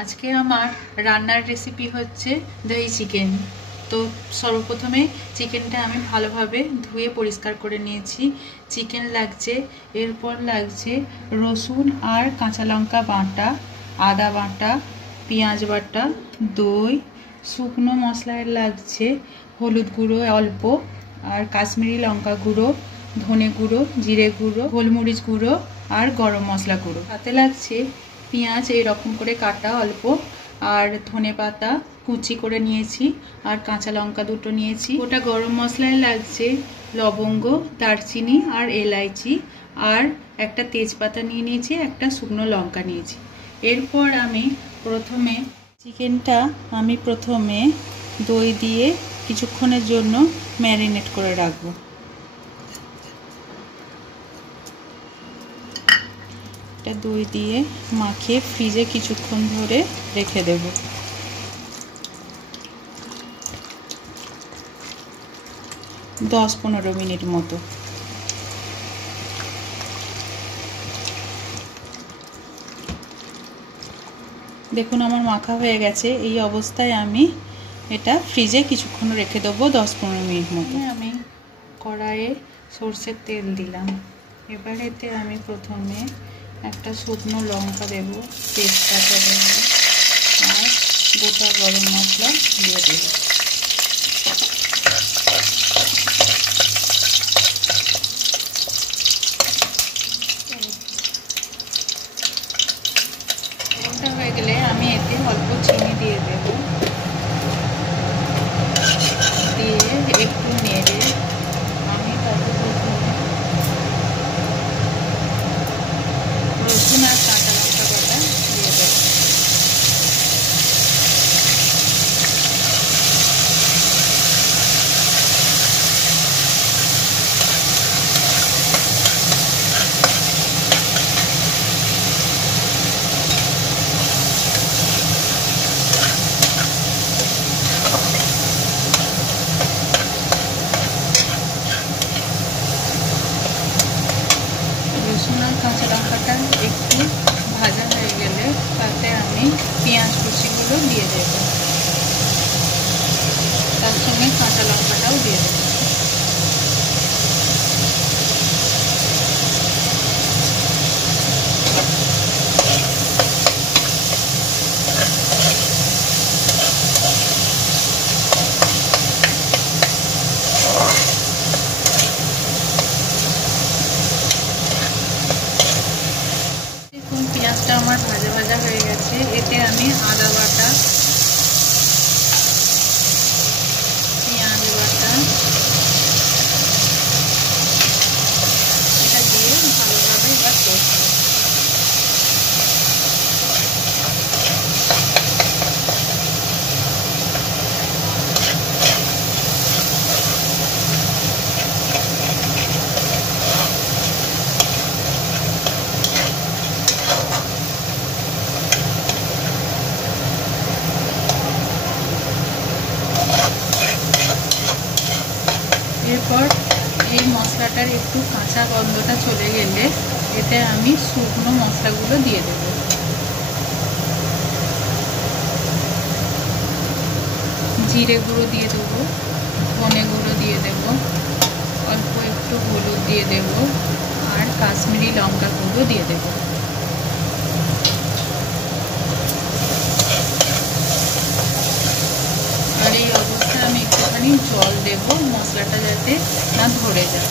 আজকে আমার রান্নার রেসিপি হচ্ছে দই চিকেন। তো সর্বপ্রথমে চিকেনটা আমি ভালোভাবে ধুয়ে পরিষ্কার করে নিয়েছি। চিকেন লাগছে, এরপর লাগছে রসুন আর কাঁচা লঙ্কা বাটা, আদা বাটা, পেঁয়াজ বাটা, দই, শুকনো মশলায় লাগছে হলুদ গুঁড়ো অল্প, আর কাশ্মীরি লঙ্কা গুঁড়ো, ধনে গুঁড়ো, জিরে গুঁড়ো, গোলমরিচ গুঁড়ো আর গরম মশলা গুঁড়ো। তাতে লাগছে পেঁয়াজ এইরকম করে কাটা অল্প, আর ধনে পাতা কুচি করে নিয়েছি, আর কাঁচা লঙ্কা দুটো নিয়েছি। ওটা গরম মশলায় লাগছে লবঙ্গ, দারচিনি আর এলাইচি, আর একটা তেজপাতা নিয়ে নিয়েছি, একটা শুকনো লঙ্কা নিয়েছি। এরপর আমি চিকেনটা প্রথমে দই দিয়ে কিছুক্ষণের জন্য ম্যারিনেট করে রাখবো। এটা দই দিয়ে মাখিয়ে ফ্রিজে কিছুক্ষণ ধরে রেখে দেব। দশ 15 মিনিট মতো। দেখুন আমার মাখা হয়ে গেছে। এই অবস্থায় আমি এটা ফ্রিজে কিছুক্ষণ রেখে দেবো 10-15 মিনিট মতো। আমি কড়াইয়ে সরষের তেল দিলাম। এবার এতে আমি প্রথমে একটা শুকনো লঙ্কা দেব, তেজপাতা দেব আর গোটা গরম মশলা দিয়ে দেব। ফোড়নটা হয়ে গেলে আমি এতে অল্প চিনি দিয়ে দেব, দিয়ে একটু নেড়ে আমি তাতে রসুন আর কাঁচা লঙ্কা বাটা দিয়ে দেব। রসুন আর কাঁচা লঙ্কাটা একটু ভাজা হয়ে গেলে তাতে আমি পেঁয়াজ কুচিগুলো দিয়ে দেব, তার সঙ্গে কাঁচা লঙ্কাটাও দিয়ে দেব। পেঁয়াজটা আমার ভাজা ভাজা হয়ে গেছে। এতে আমি আদা বাটা, পেঁয়াজ বাটা এটা দিয়ে ভালোভাবে এবার কষবো। এরপর এই মশলাটার একটু কাঁচা গন্ধটা চলে গেলে এতে আমি শুকনো মশলাগুলো দিয়ে দেব। জিরে গুঁড়ো দিয়ে দেবো, ধনে গুঁড়ো দিয়ে দেবো, অল্প একটু হলুদ দিয়ে দেব, আর কাশ্মীরি লঙ্কা গুঁড়ো দিয়ে দেব। আর এই অবস্থায় আমি একটুখানি জল দেব, মশলাটা যাতে না ধরে যায়।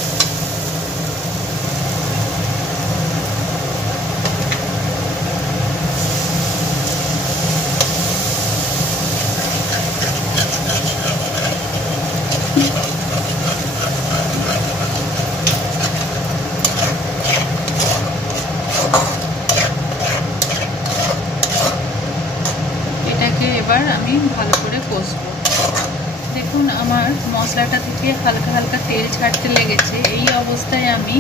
এটাকে এবার আমি ভালো করে কষবো। দেখুন আমার মশলাটা থেকে হালকা হালকা তেল ছাড়তে লেগেছে। এই অবস্থায় আমি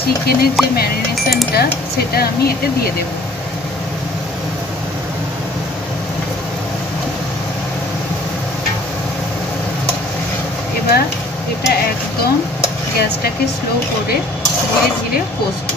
চিকেনের যে ম্যারিনেশনটা সেটা আমি এতে দিয়ে দেব। এবার এটা একদম গ্যাসটাকে স্লো করে ধীরে ধীরে কষবো।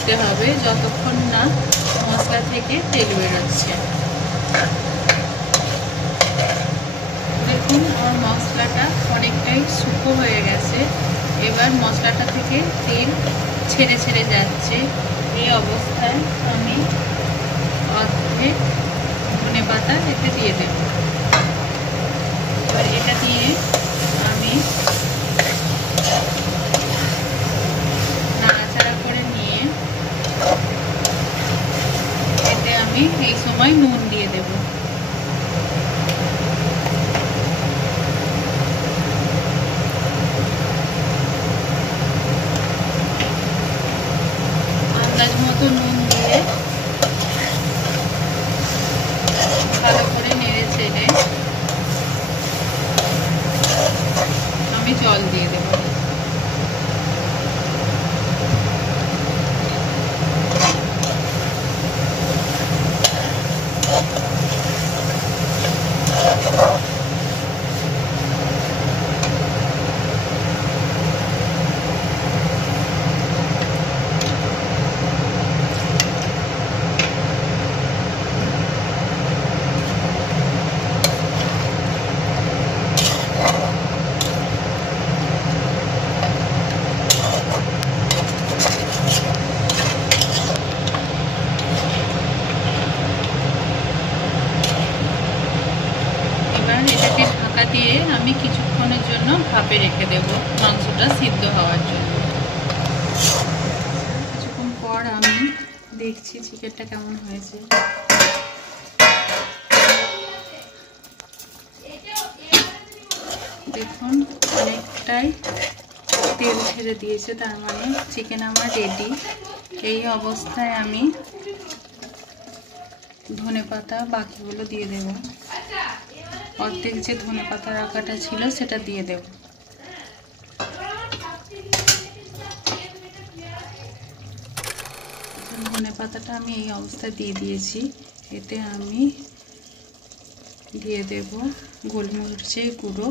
কষতে হবে যতক্ষণ না মশলা থেকে তেল বেরোচ্ছে। দেখুন আমার মশলাটা অনেকটাই শুকনো হয়ে গেছে। এবার মশলাটা থেকে তেল ছেড়ে ছেড়ে যাচ্ছে। এই অবস্থায় আমি অর্ধেক ধনেপাতা এতে দিয়ে দেব। এবার এটা দিয়ে আমি নাড়াচাড়া করে নিয়ে এতে আমি এই সময় নুন দিয়ে দেব। আন্দাজ মতো নুন দিয়ে ভালো করে নেড়ে চেড়ে আমি জল দিয়ে দেব। এটাকে ঢাকা দিয়ে আমি কিছুক্ষণের জন্য ভাপে রেখে দেব মাংসটা সিদ্ধ হওয়ার জন্য। কিছুক্ষণ পর আমি দেখছি চিকেনটা কেমন হয়েছে। দেখুন অনেকটাই তেল ছেড়ে দিয়েছে, তার মানে চিকেন আমার রেডি। এই অবস্থায় আমি ধনেপাতা বাকিগুলো দিয়ে দেব। অর্ধেক যে ধনেপাতা রাখাটা ছিল সেটা দিয়ে দেব। ধনেপাতাটা আমি এই অবস্থায় দিয়ে দিয়েছি। এতে আমি দিয়ে দেব গোলমরিচের গুঁড়ো,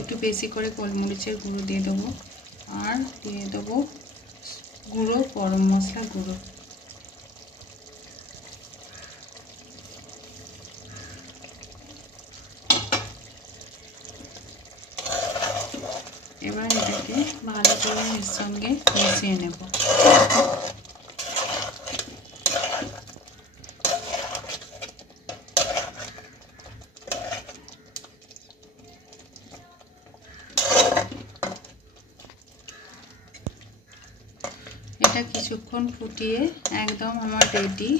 একটু বেশি করে গোলমরিচের গুঁড়ো দিয়ে দেবো, আর দিয়ে দেবো গুঁড়ো গরম মশলা গুঁড়ো। এবার এটাকে ভালো করে এর সঙ্গে মিশিয়ে নেব। এটা কিছুক্ষণ ফুটিয়ে একদম আমার রেডি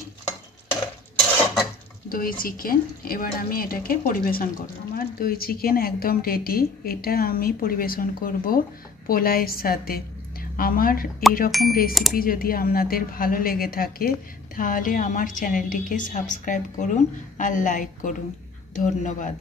দই চিকেন। এবার আমি এটাকে পরিবেশন করব। আমার দই চিকেন একদম রেডি। এটা আমি পরিবেশন করব পোলাওয়ের সাথে। আমার এই রকম রেসিপি যদি আপনাদের ভালো লেগে থাকে তাহলে আমার চ্যানেলটিকে সাবস্ক্রাইব করুন আর লাইক করুন। ধন্যবাদ।